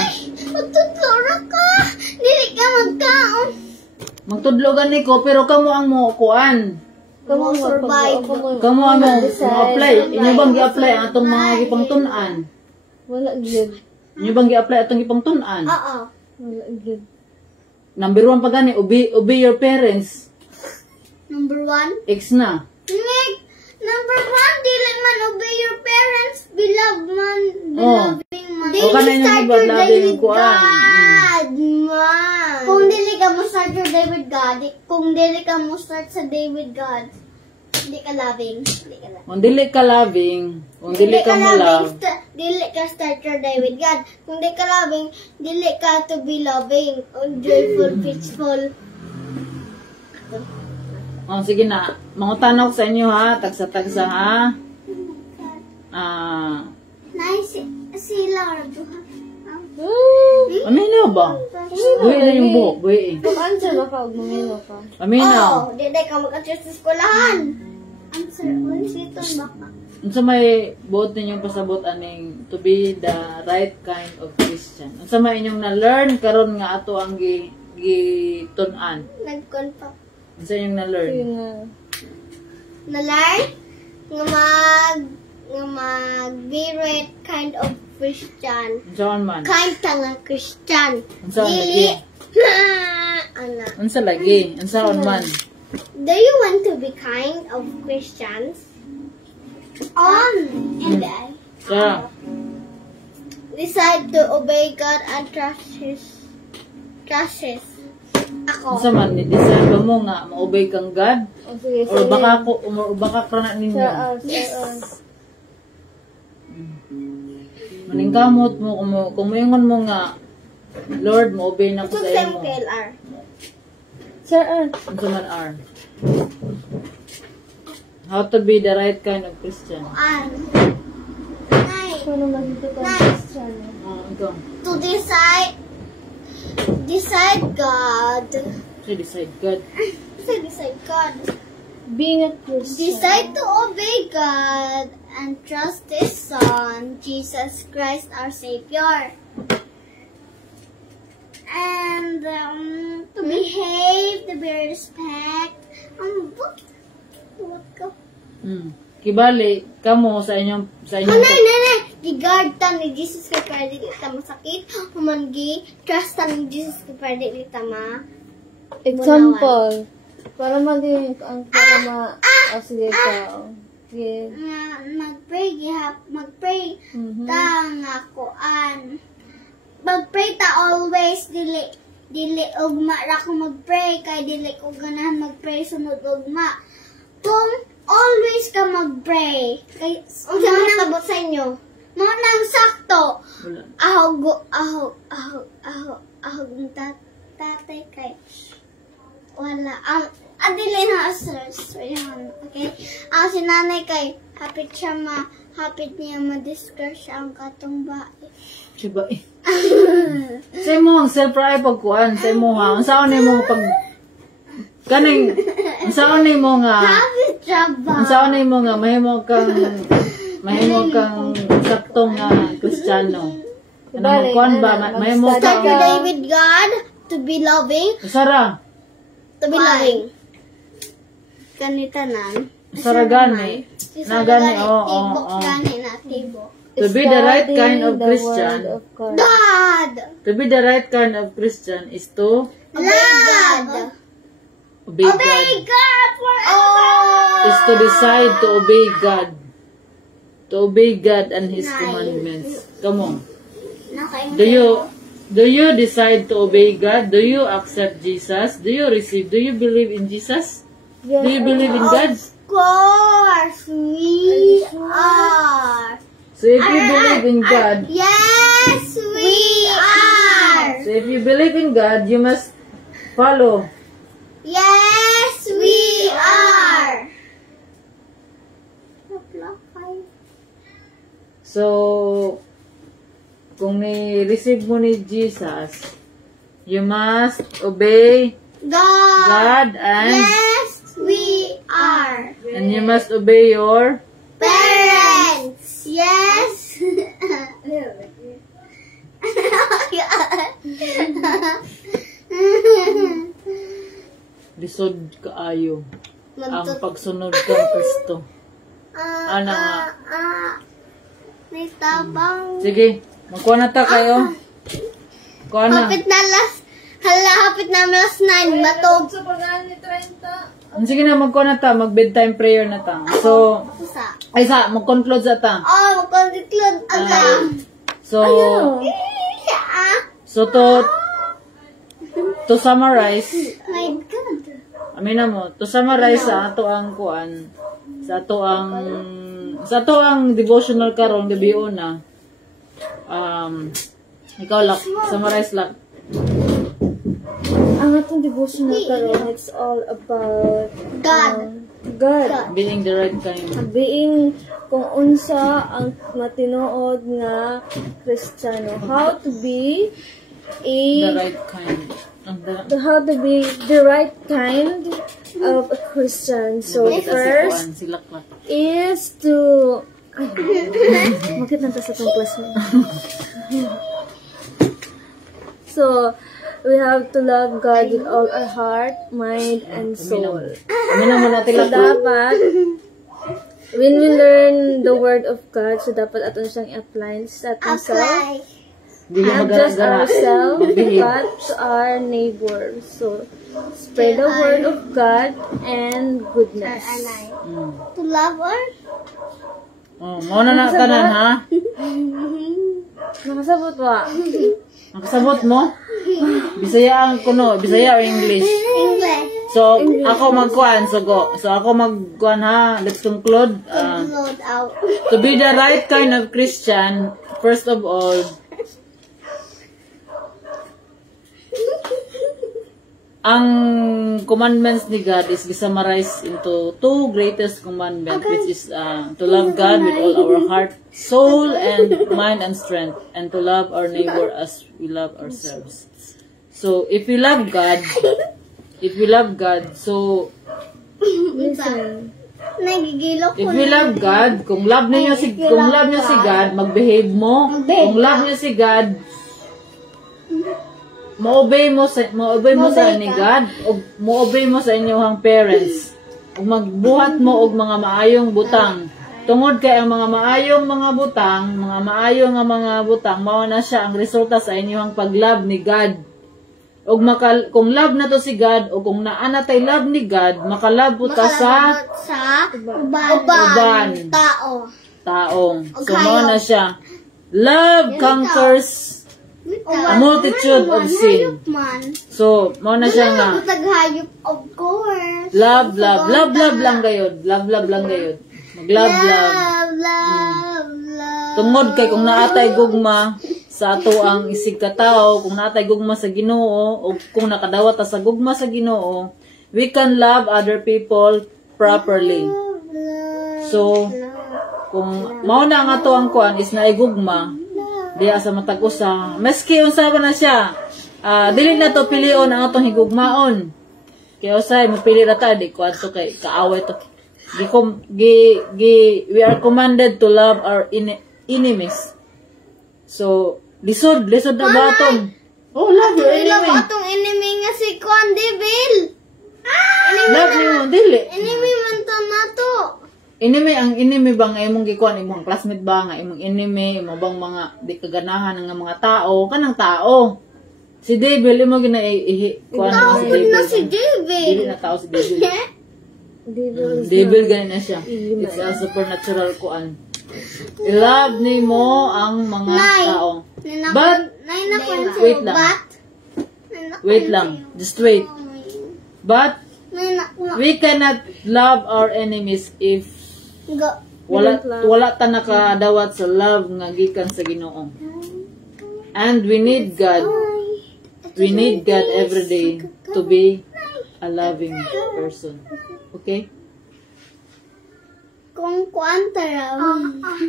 Magtudlo ra ka. Dili ka magkaon. Magtudlo gani ko pero kamo ang mo kuan. Kamu survive. Kamo ang mo apply. Inyo bang gi-apply ang atong mga gipangtun-an? Wala gyud. Inyo bang gi-apply atong gipangtun-an? Oo. Wala gyud. Number 1 pa gani, obey your parents. Number 1. X na. Number 1, dili man obey your parents. Beloved man. Beloving man. O ka na inyong iba, loving kuan. God, man. Kung dili ka mo start your day with God, kung dili ka mo start sa day with God, hindi ka loving. Kung dili ka loving, kung dili ka mo love, Dili ka start your day with God. Kung dili ka loving, dili ka to be loving. Joyful, peaceful. sige na. Mangutan ako sa inyo ha, tagsa-tagsa ha. Nice. Sila ra Aminaw ba? Buhi na yung buhok, buhi. Mag-answer na ka, magmamino ka. Aminaw. Dili ka mag-attend sa eskwelahan. Answer, siton baka. Unsa may buot ninyong pasabot aning to be the right kind of Christian? Unsa may inyong na-learn karon nga ato ang gitun-an? Nag-confirm. Unsa inyong na-learn? Na-learn nga mag-be right kind of Christian. Unsa man? Kind tangang Christian. Unsa Dili. lagi? Ana. Unsa lagi? Unsa man? Do you want to be kind of Christians? And I decide to obey God and trust His. Ako. Unsa man ni decide ba mo nga ma-obey kang God? O sige, Or baka kana ninyo? Maningkamot mo kung moingon mo nga Lord, mo-obey na ko sa imo. KLR. Sir, Unsa man R? How to be the right kind of Christian? Nice. Paano magiging Nice. Ikaw. To decide God. Decide God. Decide God. being a Christian. Decide to obey God and trust His Son, Jesus Christ, our Savior. And to behave, to be respect. What ka? Kibali, kamo sa inyong Nanay! Gigard ta ni Jesus kay para di ta masakit. Humangi, trust ta ni Jesus kay para di ta ma. Example. Para maging ang sige ka. Sige. Magpray ta nga kuan. Magpray ta always dili ugma ra ko magpray kay dili ko ganahan magpray sunod ugma. Kung always ka mag-pray. Kay unsa man nabot sa inyo? Mo nang sakto. Ahog tatay kay wala ang dili na stress. Okay? Ang si nanay kay hapit niya ma-discourage ang katong bae. Siya Say mo ang self-pray pagkuhan. Say mo ha. Ang saan mo pag kaning ang saan mo nga ang saan mo nga mahimo kang saktong nga Kristiyano. Ano kuan ba may mo Start your ka. day with God to be loving. Sara. To be loving. Kanitanan. Sara gani. Na gani Tibok gani na tibok. To be the right kind of Studying the Christian. word of God. God. To be the right kind of Christian is to Obey God. obey God. God forever. Is to decide to obey God. To obey God and His commandments. Come on. Do you decide to obey God? Do you accept Jesus? Do you believe in Jesus? Do you believe in God? Of course, we are. So if you believe in God, Yes, we are. so if you believe in God, you must follow. Yes, we are. So, kung ni-receive mo ni Jesus, you must obey God and we are. you must obey your Parents. Yes. lisod kaayo ang pagsunod kang Kristo. Ano nga? May tabang. Sige, magkuha na ta kayo. Kuha na. Hapit na last 9. Matog. Sige na, magkuha na ta. Mag-bedtime prayer na ta. So, Pusa. mag-conclude sa ta. Oh, mag-conclude. So to summarize, My God. amina mo, to summarize sa ato ang kuan, sa ato ang devotional karon gabi una. Ikaw lak, summarize lak. Ang atong devotional karon, it's all about God. God. Being the right kind. Being kung unsa ang matinuod nga Kristiyano. How to be The a right kind. how to be the right kind of a Christian. So first Silak lak. is to bakit nanta sa tong class mo? So we have to love God with all our heart, mind, and soul. Amina mo natin So lak. dapat when we learn the word of God, so dapat aton siyang i-apply sa ating self. Hindi ka Not just magara-gara. ourselves, Behave. but to our neighbors. So, spread the word of God and goodness. To love or? Oh, mo na tanan ha. Nakasabot ba? Nakasabot mo? Bisaya ang kuno, Bisaya or English? English. So, ako magkuhan. So ako magkuhan ha. Let's conclude. Load out. To be the right kind of Christian, first of all, ang commandments ni God is summarized into two greatest commandments, which is to love God with all our heart, soul, and mind and strength, and to love our neighbor as we love ourselves. So, if we love God, so Listen. Nagigilo ko if we love God, kung love niyo si God, mag-behave mo. Kung love niyo si God, mo-obey mo sa ni God, o mo-obey mo sa inyong parents. Ug magbuhat mo og mga maayong butang. Tungod kay ang mga maayong mga butang, mao na siya ang resulta sa inyong pag-love ni God. Ug kung love na to si God, o kung naa na tay love ni God, makalove po ta sa uban. Taong. So mao na siya. Love conquers a multitude of sin. So, mao na siya nga. Taghayop, of course. Love lang gayud. Love lang gayud. Mag-love. Love. Tungod kay kung naatay gugma sa ato ang isig katao, kung naatay gugma sa Ginoo, o kung nakadawat ta sa gugma sa Ginoo, we can love other people properly. So, kung mao na ang ato ang kuan is naigugma, diya sa matag usa, maski unsa ba na siya, dili na to pilion ang atong higugmaon. Kaya usay mapili ra ta di kuan to kay kaaway to. We are commanded to love our enemies. So Lisod na baton. Oh, love your Love enemy. atong enemy nga si Kwan Devil. Love ni mo, dili. Enemy man to na to. Enemy, ang enemy ba nga imong gikuan, imong classmate ba nga, imong enemy, imong bang mga di kaganahan ng mga tao, kanang tao. Si Devil, imong kuan Tao si po Devil. na si Devil. Dili na tao si Devil. Devil is Devil ganun na siya. It's a supernatural kuan. I-love ni mo ang mga Nay. tao. But, wait lang. Wait lang. Just wait. But, we cannot love our enemies if wala ta nakadawat sa love nga gikan sa Ginoo. And we need God. We need God every day to be a loving person. Okay? Kung kuan taraw.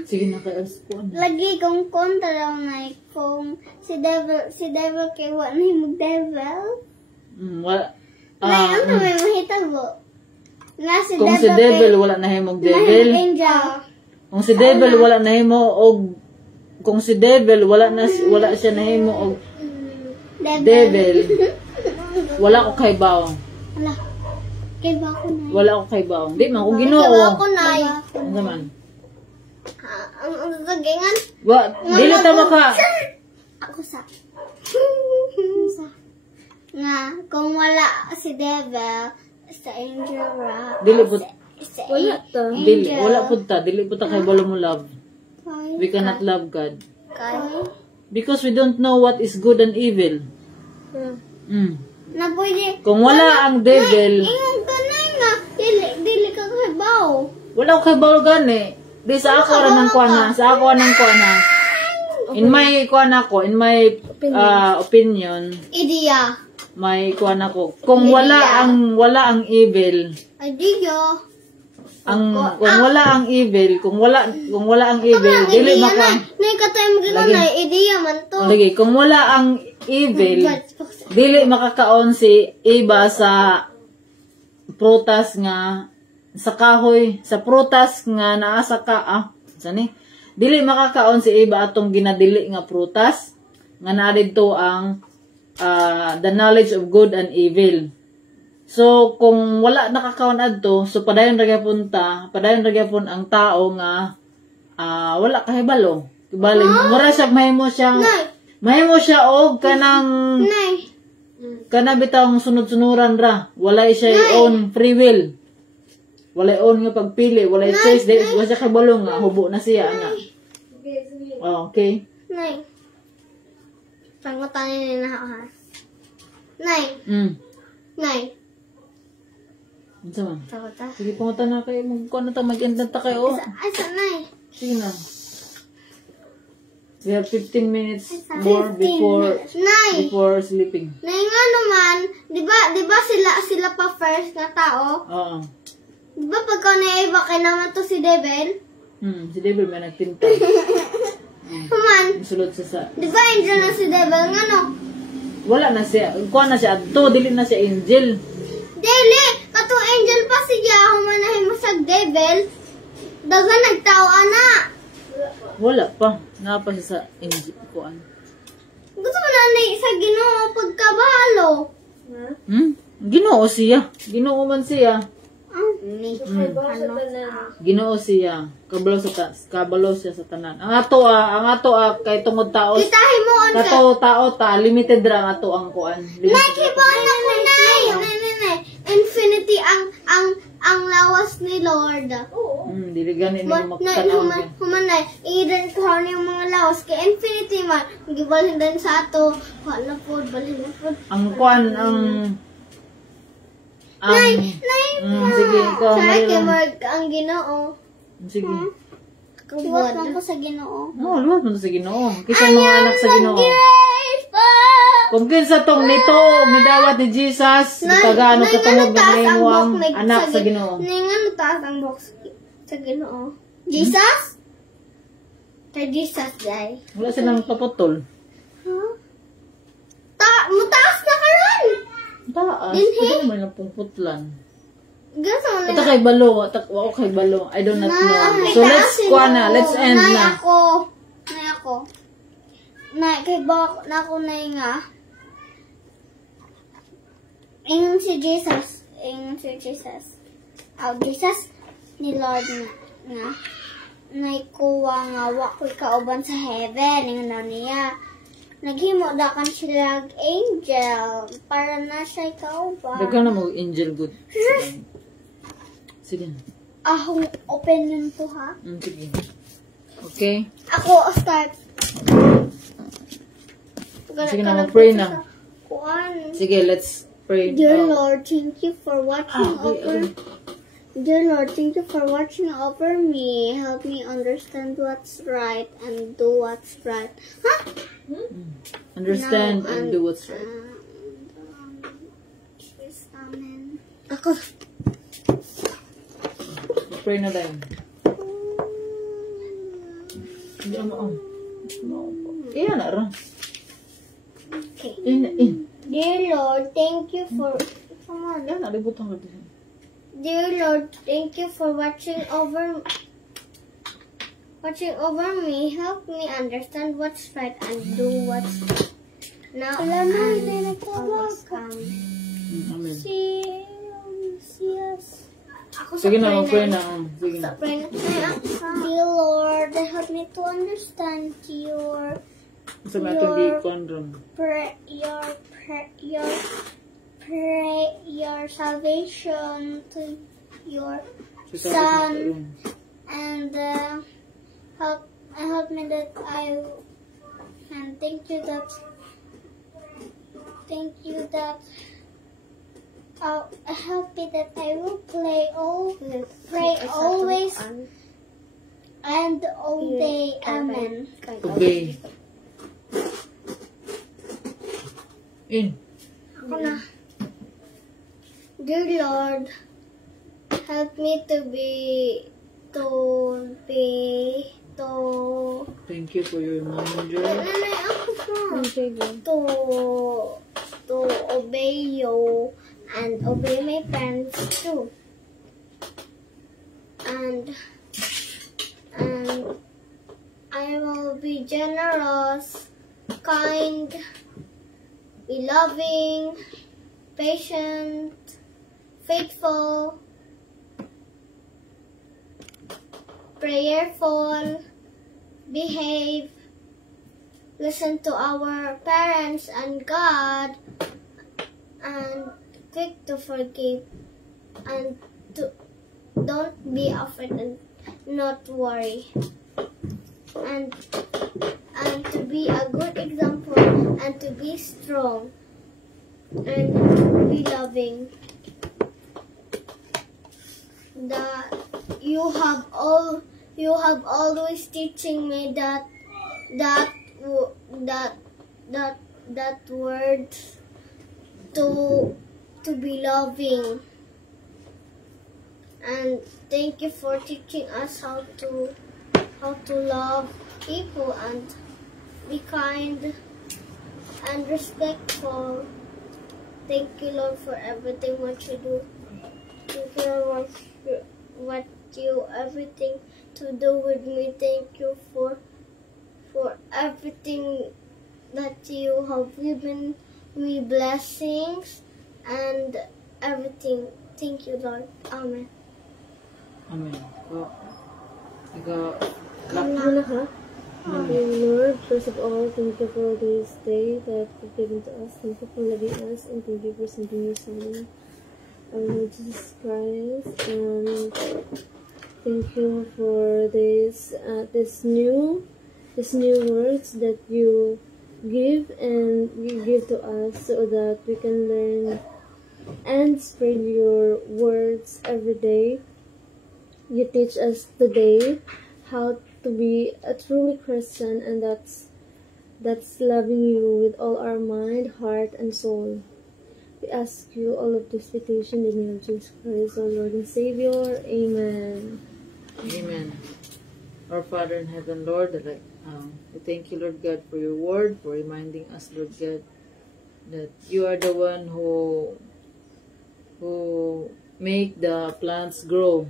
Sige na kayo sa kuan. Lagi kung kuan taraw na kung si devil kay wa na himog devil. Wala. Nay, ano may mahitabo? Na si Kung si Devil wala na himog Devil. Angel. Kung si Devil wala na himo og kung si Devil wala siya na himo og Devil. Wala ko kay bawo. Wala. Kay ba ako na? Wala ko kay bawo. Di man ko Ginoo. Kay ba ako na? Ano naman? Ang sagingan. Dili ta maka. Ako sa. Nga, kung wala si devil, sa angel ra. Dili pud Wala ta. dili wala pud ta, dili pud ta kay balo mo love. We cannot love God because we don't know what is good and evil. Na pwede. Kung wala ang devil, Ingon ka na nga. Dili ka kabaw. wala ko kay balo gani. Di sa ako ra nang kuana, sa ako nang kuana. In my kuana ko, in my opinion, Idea. may kuan ako. Kung wala ang evil, Idea. kung wala ang evil, dili maka Nay katay mo gina na idea man to. lagi, kung wala ang evil, dili makakaon si Eva sa prutas nga sa kahoy, sa prutas nga naa sa sani? Dili makakaon si Eva atong ginadili nga prutas nga naa didto ang the knowledge of good and evil. So, kung wala nakakaon adto, so padayon ra gyapon ang tao nga wala kahibalo. Bali, mura siya mahimo siya og kanang Nay. kana bitang sunod-sunuran ra. Wala siya own free will. Wala own nga pagpili, wala choice, wala siya kahibalo nga hubo na siya ana. Okay. Nay. Pangutan ni na ha. Nay. Nay. Unsa man? Takota. Sige pangutan na kay mo kuno ta mag-end ta kayo. Ay sa nay. Sige na. We have 15 minutes more before sleeping. Nay nga naman, di ba sila pa first na tao? Oo. Di ba pagka na-iba kay naman to si Devil? Si Devil may nagtinta. Human, Sulod siya sa... di ba angel na si Devil nga no? Wala na siya. Kuha na siya. Dili na siya angel. Dili, kato angel pa siya, humanahin mo sa Devil. Daga nagtao ana. Wala pa. Nga pa siya sa angel. Kuhaan. Gusto mo na sa Ginoo pagkabalo. Ginoo siya. Ginoo man siya. Ginoo siya. Kabalo siya sa tanan. Ang ato kay tungod taos. Itahin mo on ka. Kato tao ta limited ra ang ato ang kuan. Nakibaon na ko nay. Infinity ang lawas ni Lord. Dili gani ni Humanay, iidan ko yung mga lawas kay infinity man. Gibalhin din sa ato. Wala po, balhin na po. Ang kuan sige, ikaw. Sorry kay Mark ang Ginoo. Sige. Kuwat man ko sa Ginoo. Luwat mo sa Ginoo. Kisa mga anak sa Ginoo. Kung kinsa tong nito, midawat ni Jesus, tagaano katungod ng mo ang anak sa Ginoo. Ningan taas ang box sa Ginoo. Jesus? Kay Jesus, guys. Wala silang paputol. Mutaas na karon. Taas. Ito may napuputlan. Gasa mo Ito kay balo. Wako kay balo. I do not know. So let's end na. Nay ako. na kay bak na ko na nga. Ingon si Jesus. Oh, Jesus ni Lord nga. Naikuha nga wa ko'y kauban sa heaven. Ingon daw niya. Naghimo da kan sila angel para na siya kauban. Dagan na mo angel good. Sige. Ahong opinion to ha. Sige. Okay. Ako start. Sige na, mag-pray na. Kuan. Sige, let's pray. Dear Lord, thank you for watching over. Dear Lord, thank you for watching over me. Help me understand what's right and do what's right. Huh? Understand and do what's right. Amen. Ako. Pray na tayo. Hindi mo. Iyan na rin. Okay. In. Dear Lord, thank you for. Come on. Yan, nalibutang ka din. Dear Lord, thank you for watching over me. Help me understand what's right and do what's right. Now and always come. Amen. See us. Sige na, mag-pray na. Sige na. Dear Lord, help me to understand your Sa natin di kondron. your salvation to your Son, and help me that and thank you that help me that I will pray always and all day. Amen. Obey. In. Ako na. Dear Lord, help me to Thank you for your reminder. To obey you and obey my parents too. And I will be generous, kind, be loving, patient, faithful, prayerful, behave, listen to our parents and God, and quick to forgive, and don't be afraid and not worry, and to be a good example, and to be strong, and be loving. That you have always teaching me that word to be loving, and thank you for teaching us how to love people and be kind and respectful. Thank you, Lord, for everything what you do. Thank you, Lord, what you everything to do with me. Thank you for everything that you have given me, blessings and everything. Thank you, Lord. Amen. Amen. Ikaw, Ano ha? Dear Lord, first of all, thank you for this day that you've given to us. Thank you for loving us, and thank you for sending your Son, our Lord Jesus Christ. And thank you for this new words that you give to us, so that we can learn and spread your words every day. You teach us today how to be a truly Christian, and that's loving you with all our mind, heart, and soul. We ask you all of this petition in the name of Jesus Christ, our Lord and Savior. Amen. Amen. Our Father in heaven, Lord, we thank you, Lord God, for your word, for reminding us, Lord God, that you are the one who make the plants grow,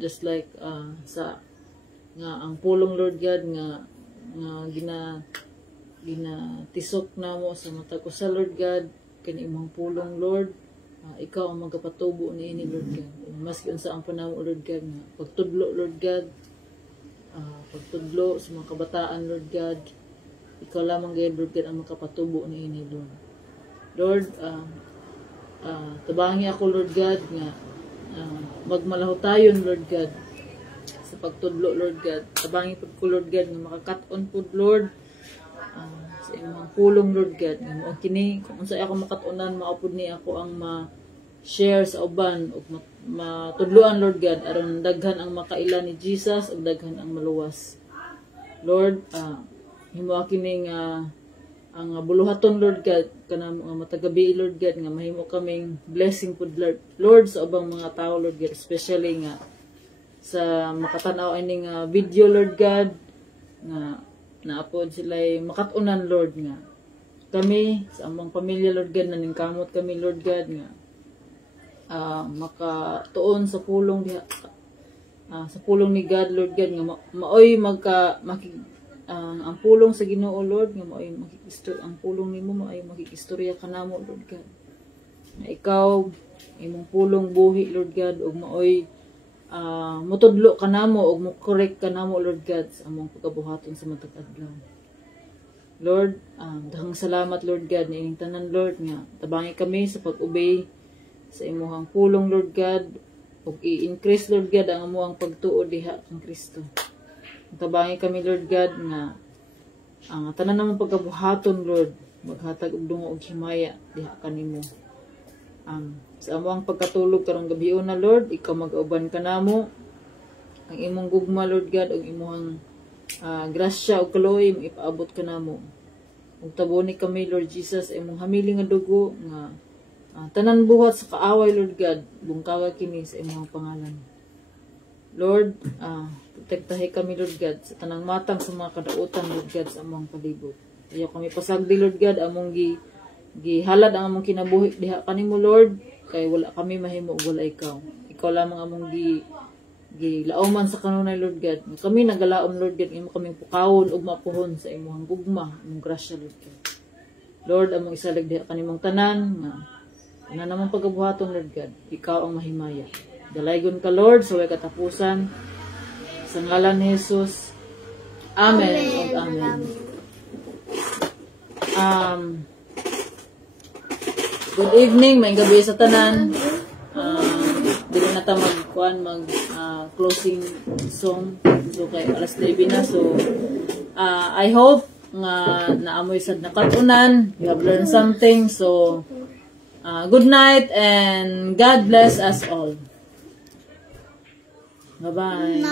just like ang pulong, Lord God, nga ginatisok na mo sa mata ko sa Lord God, kani imong pulong Lord. Ikaw ang magkapatubo niini Lord God. Maski unsa ang panahon Lord God nga pagtudlo Lord God, pagtudlo sa mga kabataan Lord God, ikaw lamang gayud Lord God ang makapatubo niini Lord. Lord, tabangi ako Lord God nga magmalaho tayon Lord God sa pagtudlo Lord God. Tabangi pud ko Lord God nga makakat-on pud Lord sa imong pulong Lord God nga mao kini kung unsa ako makatunan maupod ni ako ang ma-share sa uban ug matudloan Lord God aron daghan ang makaila ni Jesus ug daghan ang maluwas. Lord, himo kini nga ang buluhaton Lord God kanamo nga matagabi Lord God nga mahimo kaming blessing pud Lord sa ubang mga tao Lord God, especially nga sa makatan-aw ining video Lord God nga naapod sila'y makatunan Lord nga kami sa among pamilya Lord God naningkamot kami Lord God nga makatuon sa pulong diha sa pulong ni God Lord God nga maoy ang pulong sa Ginoo Lord nga maoy ang pulong nimo maoy makikistorya kanamo Lord God na ikaw imong pulong buhi Lord God ug maoy mutudlo kanamo ug mo-correct kanamo Lord God sa among pagkabuhaton sa matag adlaw. Lord, daghang salamat Lord God niining tanan Lord nga tabangi kami sa pag-obey sa imong pulong Lord God ug i-increase Lord God ang among pagtuo diha kang Kristo. Tabangi kami Lord God nga ang tanan namong pagkabuhaton Lord maghatag og dungo ug himaya diha kanimo. Sa among pagkatulog karong gabi na Lord, ikaw mag-auban kanamo ang imong gugma Lord God ug imong grasya ug kaluoy ipaabot kanamo. Ug tabuni kami Lord Jesus imong hamili nga dugo nga tanan buhat sa kaaway Lord God, bungkawa kini sa imong pangalan. Lord, protektahi kami Lord God sa tanang matang sa mga kadautan Lord God sa among palibot. Ayaw kami pasagdi Lord God among gihalad ang among kinabuhi diha kanimo Lord kay wala kami mahimo ug wala ikaw. Ikaw lamang among gilauman sa kanunay Lord God. Kami nagalaom Lord God imo kaming pukawon ug mapuhon sa imong gugma, imong grasya Lord God. Lord, among isalig diha kanimong tanan nga ana namang pagabuhaton Lord God. Ikaw ang mahimaya. Dalaygon ka Lord sa way katapusan sa ngalan ni Jesus. Amen. Amen. Good evening, may gabi sa tanan. Dili na ta closing song. So kay alas 9 na. So I hope nga naamoy sad nakatunan. You have learned something. So good night and God bless us all. Bye-bye.